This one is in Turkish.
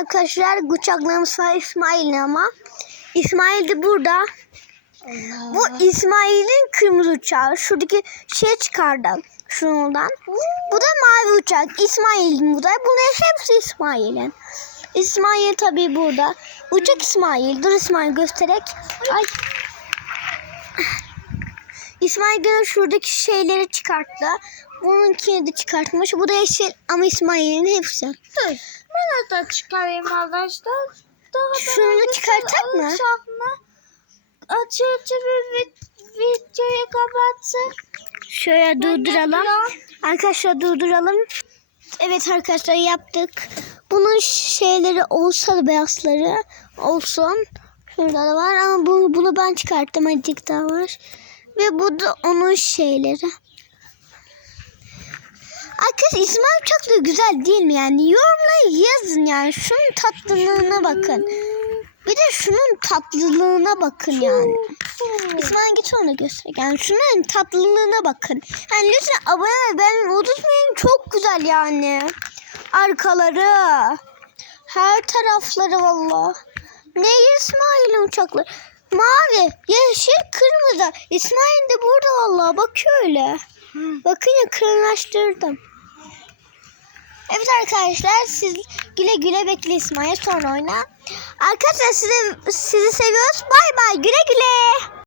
arkadaşlar. Uçaklarımız var İsmail'in ama. İsmail de burada. Bu İsmail'in kırmızı uçağı. Şuradaki şey çıkardı. Şundan. Bu da mavi uçak. İsmail'in bu da. Bunların hepsi İsmail'in. İsmail tabii burada. Uçak İsmail. Dur İsmail göstererek. Ay. İsmail gene şuradaki şeyleri çıkarttı. Bununkini de çıkartmış. Bu da yeşil ama İsmail'in hepsi. Dur. Ben de çıkarayım arkadaşlar. Daha Şunu çıkartak mı? mı? Açıcı bir vid- videoyu kapatsın. Şöyle durduralım. Arkadaşlar durduralım. Evet arkadaşlar yaptık. Bunun şeyleri olsa beyazları olsun. Şurada da var ama bu, bunu ben çıkarttım. Azıcık daha var. Ve bu da onun şeyleri. Arkadaşlar İsmail da güzel değil mi yani? Yorumlara yazın yani. Şunun tatlılığına bakın. Bir de şunun tatlılığına bakın yani. İsmail git onu göster. Yani şunun tatlılığına bakın. Yani lütfen abone ve beğenmeyi unutmayın. Çok güzel yani. Arkaları. Her tarafları valla. Ne İsmail'in uçakları. Mavi, yeşil, kırmızı. İsmail de burada valla. Bak şöyle. Bakın ya kırınlaştırdım. Evet arkadaşlar siz güle güle bekle İsmail sonra oyna. Arkadaşlar size, sizi seviyoruz. Bay bay güle güle.